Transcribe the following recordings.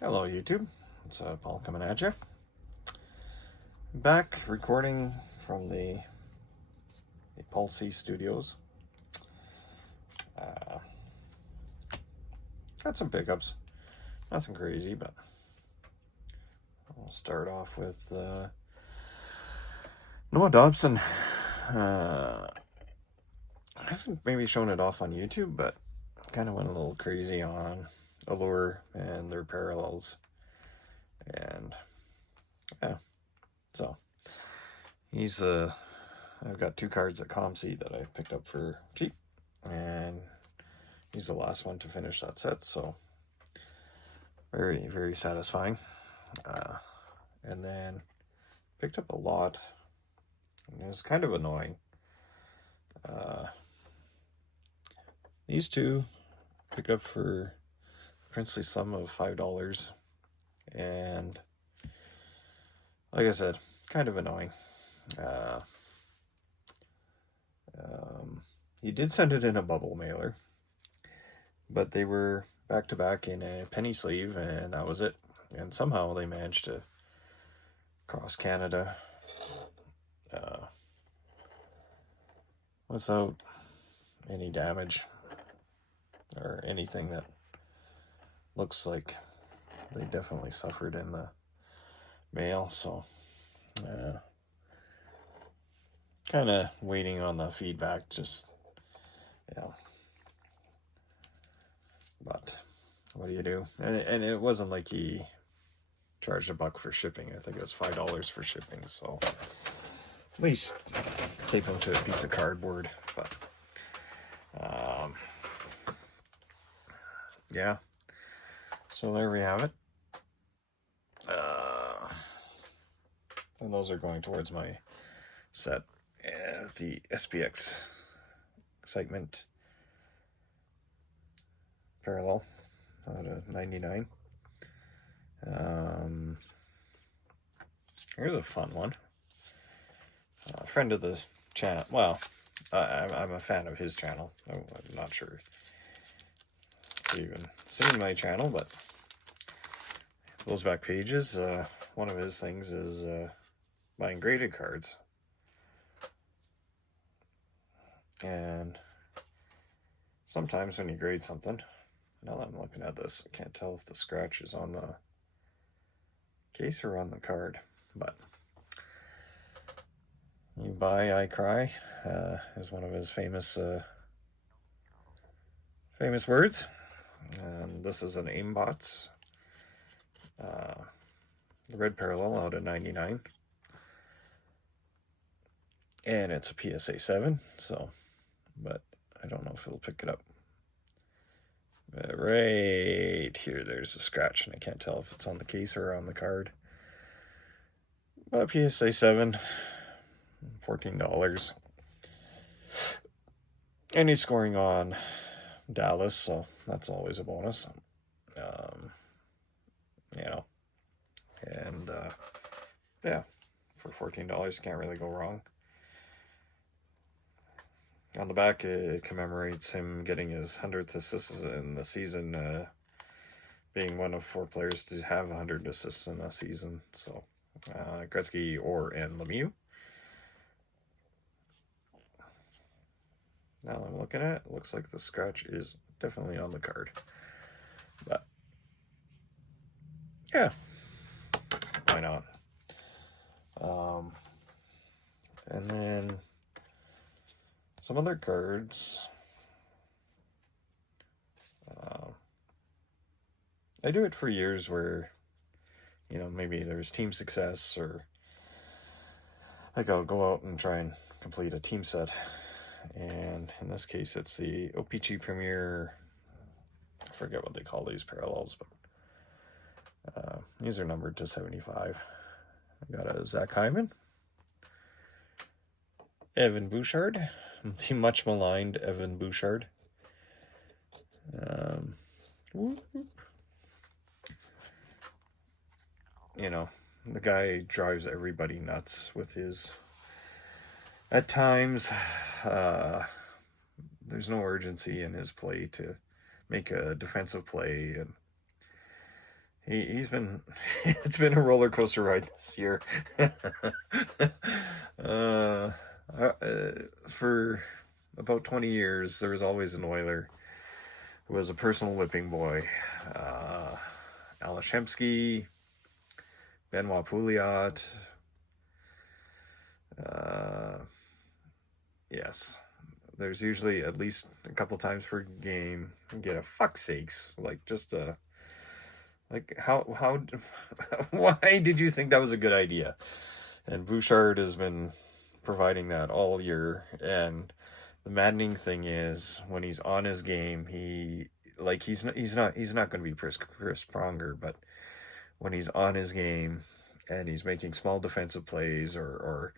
Hello, YouTube. It's Paul coming at you. Back recording from the Pulse Studios. Got some pickups. Nothing crazy, but I'll start off with Noah Dobson. I haven't maybe shown it off on YouTube, but kind of went a little crazy on Allure and their parallels. And yeah, so he's I've got 2 cards at ComC that I picked up for cheap, and he's the last one to finish that set, so very, very satisfying. And then picked up a lot, and it was kind of annoying. These 2 picked up for a princely sum of $5, and like I said, kind of annoying. He did send it in a bubble mailer, but they were back to back in a penny sleeve, and that was it. And somehow they managed to cross Canada without any damage or anything that looks like they definitely suffered in the mail. So kind of waiting on the feedback, just but what do you do? And it wasn't like he charged $1 for shipping. I think it was $5 for shipping, so at least take them to a piece of cardboard. But yeah, so there we have it. And those are going towards my set, the SPX Excitement Parallel out of 99. Here's a fun one. A friend of the channel. Well, I'm a fan of his channel. I'm not sure if you've even seen my channel, but those back pages, one of his things is buying graded cards. And sometimes when you grade something, now that I'm looking at this, I can't tell if the scratch is on the case or on the card, but "You buy, I cry" is one of his famous words. And this is an aimbot, the red parallel out of 99, and it's a PSA 7. So, but I don't know if it'll pick it up. But right here, there's a scratch, and I can't tell if it's on the case or on the card. But PSA 7, $14. And he's scoring on Dallas, so that's always a bonus. And yeah, for $14, can't really go wrong. On the back, it commemorates him getting his 100th assist in the season, being one of 4 players to have 100 assists in a season. So, Gretzky, Orr, and Lemieux. Now I'm looking at it, looks like the scratch is definitely on the card. But, yeah, why not? And then some other cards. I do it for years where, maybe there's team success, or like I'll go out and try and complete a team set. And in this case, it's the OPG Premier. I forget what they call these parallels, but these are numbered to 75. I got a Zach Hyman, Evan Bouchard, the much maligned Evan Bouchard. The guy drives everybody nuts with his, at times, there's no urgency in his play to make a defensive play, and he's been it's been a roller coaster ride this year. uh, for about 20 years, there was always an Oiler who was a personal whipping boy. Uh, Alashemsky, Benoit Pouliot. Uh, yes, there's usually at least a couple times per game. You get a fuck sakes, like just a like how why did you think that was a good idea? And Bouchard has been providing that all year. And the maddening thing is when he's on his game, he's not going to be Chris Pronger, but when he's on his game and he's making small defensive plays or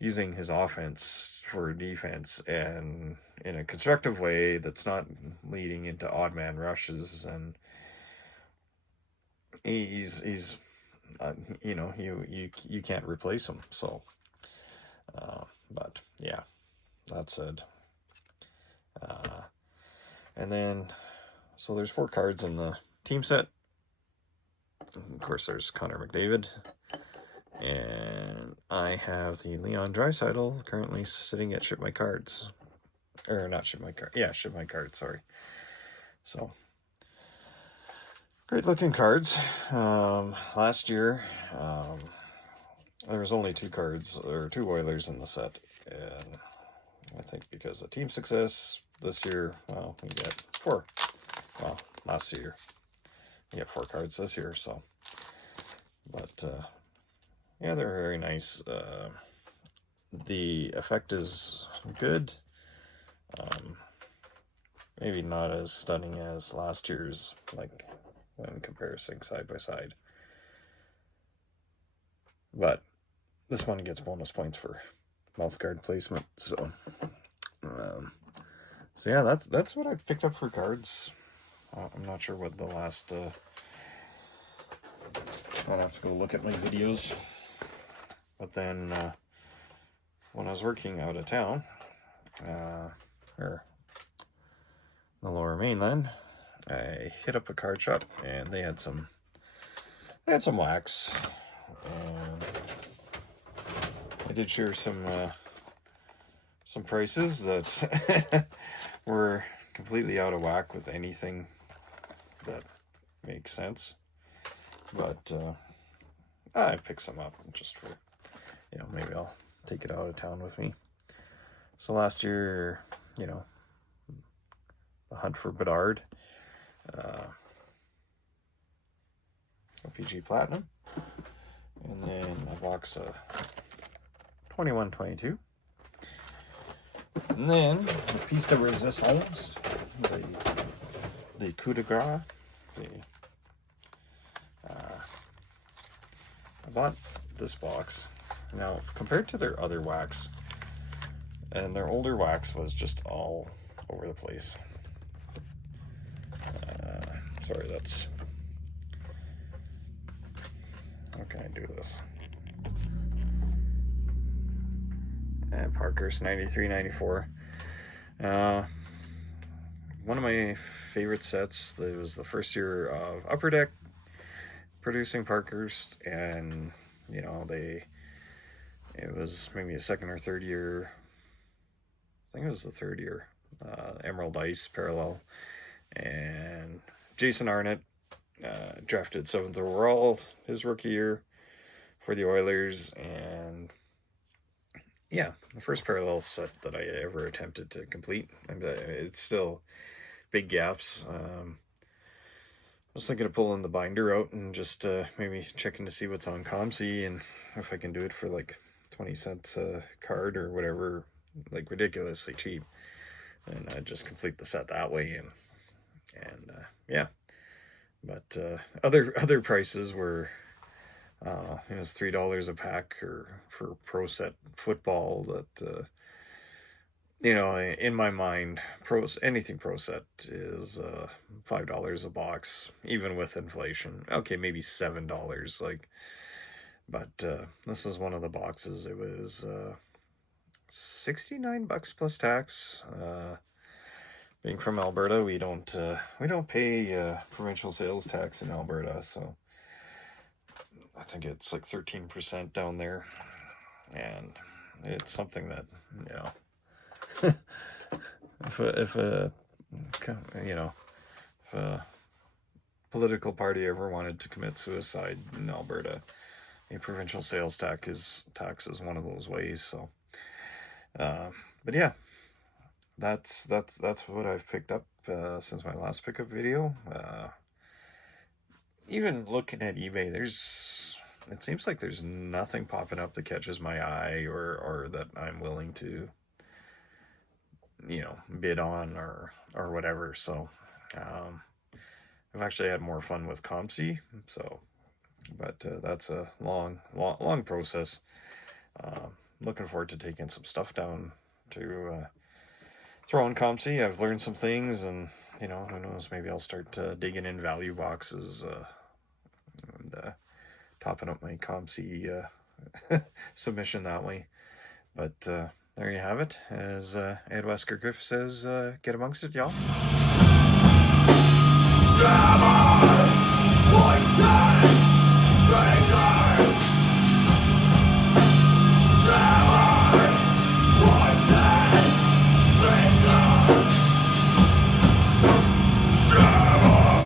using his offense for defense and in a constructive way that's not leading into odd man rushes, and he's you can't replace him. So, but yeah, that said, uh, and then so there's 4 cards in the team set. Of course, there's Connor McDavid, and I have the Leon Draisaitl currently sitting at Ship My Cards, or not Ship My Card, yeah, Ship My Cards. Sorry. So great looking cards. Last year, there was only 2 cards or 2 Oilers in the set, and I think because of team success this year, well, we get 4. Well, last year we get 4 cards this year. So, but yeah, they're very nice. The effect is good. Maybe not as stunning as last year's, like when comparing side by side. But this one gets bonus points for mouth guard placement. So, so yeah, that's what I picked up for cards. I'm not sure what the last. I'd have to go look at my videos. But then when I was working out of town, or the Lower Mainland, I hit up a card shop and they had some wax, and I did share some prices that were completely out of whack with anything that makes sense. But I picked some up just for, maybe I'll take it out of town with me. So last year, the Hunt for Bedard, OPG Platinum, and then a box of 21-22. And then the piece de resistance, the coup de grace. I bought this box. Now, compared to their other wax, and their older wax was just all over the place. Sorry, that's... How can I do this? And Parker's 93-94. One of my favorite sets. It was the first year of Upper Deck producing Parkers, and it was maybe a second or third year. I think it was the third year. Emerald Ice Parallel, and Jason Arnott drafted 7th overall his rookie year for the Oilers, and yeah, the first parallel set that I ever attempted to complete. It's still big gaps. I was thinking of pulling the binder out and just maybe checking to see what's on ComC and if I can do it for like 20 cents a card or whatever, like ridiculously cheap, and I just complete the set that way. And yeah, but other prices were it was $3 a pack or for Pro Set football. That in my mind, anything Pro Set is $5 a box, even with inflation. Okay, maybe $7. But this is one of the boxes. It was $69 plus tax. being from Alberta, we don't pay provincial sales tax in Alberta, so I think it's like 13% down there, and it's something that, you know, if a political party ever wanted to commit suicide in Alberta, a provincial sales tax is one of those ways. So, but yeah, that's what I've picked up since my last pickup video. Even looking at eBay, it seems like there's nothing popping up that catches my eye or that I'm willing to, you know, bid on or whatever. So I've actually had more fun with COMC, so, but that's a long process. Looking forward to taking some stuff down to throw in COMC. I've learned some things, and, you know, who knows, maybe I'll start digging in value boxes and topping up my COMC submission that way. But there you have it. As Ed Wesker Griff says, get amongst it, y'all. One time.